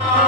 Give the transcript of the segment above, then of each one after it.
Oh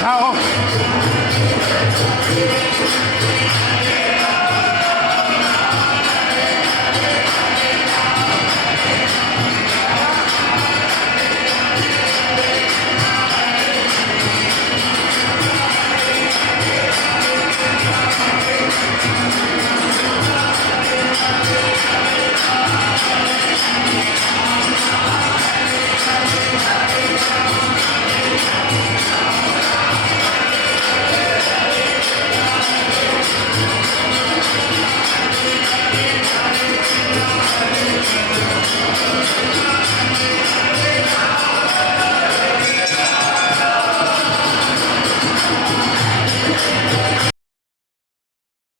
Ciao.